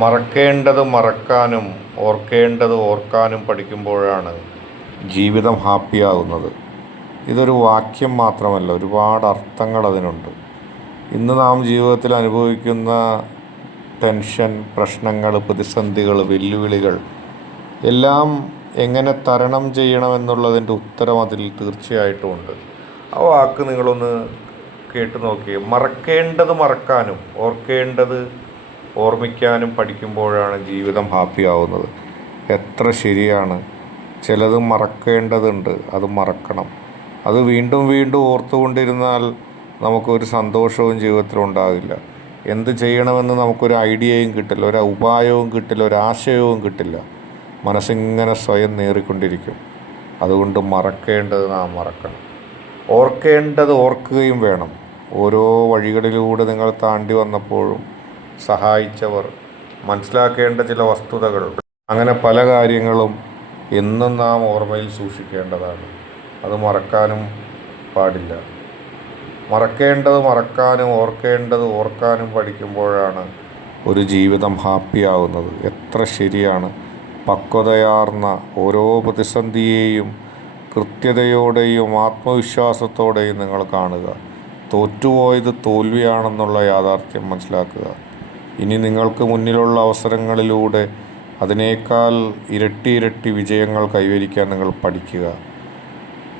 മറക്കേണ്ടത് മറക്കാനും ഓർക്കേണ്ടത് ഓർക്കാനും പഠിക്കുമ്പോഴാണ് ജീവിതം ഹാപ്പിയാകുന്നത്. ഇതൊരു വാക്യം മാത്രമല്ല, ഒരുപാട് അർത്ഥങ്ങൾ അതിനുണ്ട്. ഇന്ന് നാം ജീവിതത്തിൽ അനുഭവിക്കുന്ന ടെൻഷൻ, പ്രശ്നങ്ങൾ, പ്രതിസന്ധികൾ, വെല്ലുവിളികൾ എല്ലാം എങ്ങനെ തരണം ചെയ്യണമെന്നുള്ളതിൻ്റെ ഉത്തരം അതിൽ തീർച്ചയായിട്ടും ഉണ്ട്. ആ വാക്ക് നിങ്ങളൊന്ന് കേട്ടു നോക്കിയേ. മറക്കേണ്ടത് മറക്കാനും ഓർക്കേണ്ടത് ഓർമ്മിക്കാനും പഠിക്കുമ്പോഴാണ് ജീവിതം ഹാപ്പിയാവുന്നത്. എത്ര ശരിയാണ്. ചിലത് മറക്കേണ്ടതുണ്ട്, അത് മറക്കണം. അത് വീണ്ടും വീണ്ടും ഓർത്തുകൊണ്ടിരുന്നാൽ നമുക്കൊരു സന്തോഷവും ജീവിതത്തിലുണ്ടാകില്ല. എന്ത് ചെയ്യണമെന്ന് നമുക്കൊരു ഐഡിയയും കിട്ടില്ല, ഒരു ഉപായവും കിട്ടില്ല, ഒരാശയവും കിട്ടില്ല. മനസ്സിങ്ങനെ സ്വയം നേറിക്കൊണ്ടിരിക്കും. അതുകൊണ്ട് മറക്കേണ്ടത് നാം മറക്കണം, ഓർക്കേണ്ടത് ഓർക്കുകയും വേണം. ഓരോ വഴികളിലൂടെ നിങ്ങൾ താണ്ടി വന്നപ്പോഴും സഹായിച്ചവർ, മനസ്സിലാക്കേണ്ട ചില വസ്തുതകൾ, അങ്ങനെ പല കാര്യങ്ങളും എന്നും നാം ഓർമ്മയിൽ സൂക്ഷിക്കേണ്ടതാണ്. അത് മറക്കാനും പാടില്ല. മറക്കേണ്ടത് മറക്കാനും ഓർക്കേണ്ടത് ഓർക്കാനും പഠിക്കുമ്പോഴാണ് ഒരു ജീവിതം ഹാപ്പിയാവുന്നത്. എത്ര ശരിയാണ്. പക്വതയാർന്ന ഓരോ പ്രതിസന്ധിയെയും കൃത്യതയോടെയും ആത്മവിശ്വാസത്തോടെയും നിങ്ങൾ കാണുക. തോറ്റുപോയത് തോൽവിയാണെന്നുള്ള യാഥാർത്ഥ്യം മനസ്സിലാക്കുക. ഇനി നിങ്ങൾക്ക് മുന്നിലുള്ള അവസരങ്ങളിലൂടെ അതിനേക്കാൾ ഇരട്ടി ഇരട്ടി വിജയങ്ങൾ കൈവരിക്കാൻ നിങ്ങൾ പഠിക്കുക.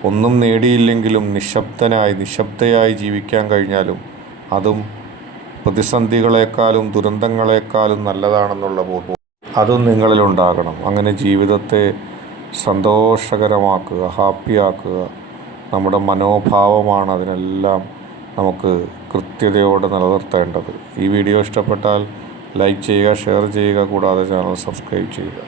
ഒന്നും നേടിയില്ലെങ്കിലും നിശബ്ദയായി ജീവിക്കാൻ കഴിഞ്ഞാലും അതും പ്രതിസന്ധികളെക്കാളും ദുരന്തങ്ങളെക്കാളും നല്ലതാണെന്നുള്ള ബോധം അതും നിങ്ങളിലുണ്ടാകണം. അങ്ങനെ ജീവിതത്തെ സന്തോഷകരമാക്കുക, ഹാപ്പിയാക്കുക. നമ്മുടെ മനോഭാവമാണ് അതിനെല്ലാം നമുക്ക് കൃത്യതയോടെ നിലനിർത്തേണ്ടത്. ഈ വീഡിയോ ഇഷ്ടപ്പെട്ടാൽ ലൈക്ക് ചെയ്യുക, ഷെയർ ചെയ്യുക, കൂടാതെ ചാനൽ സബ്സ്ക്രൈബ് ചെയ്യുക.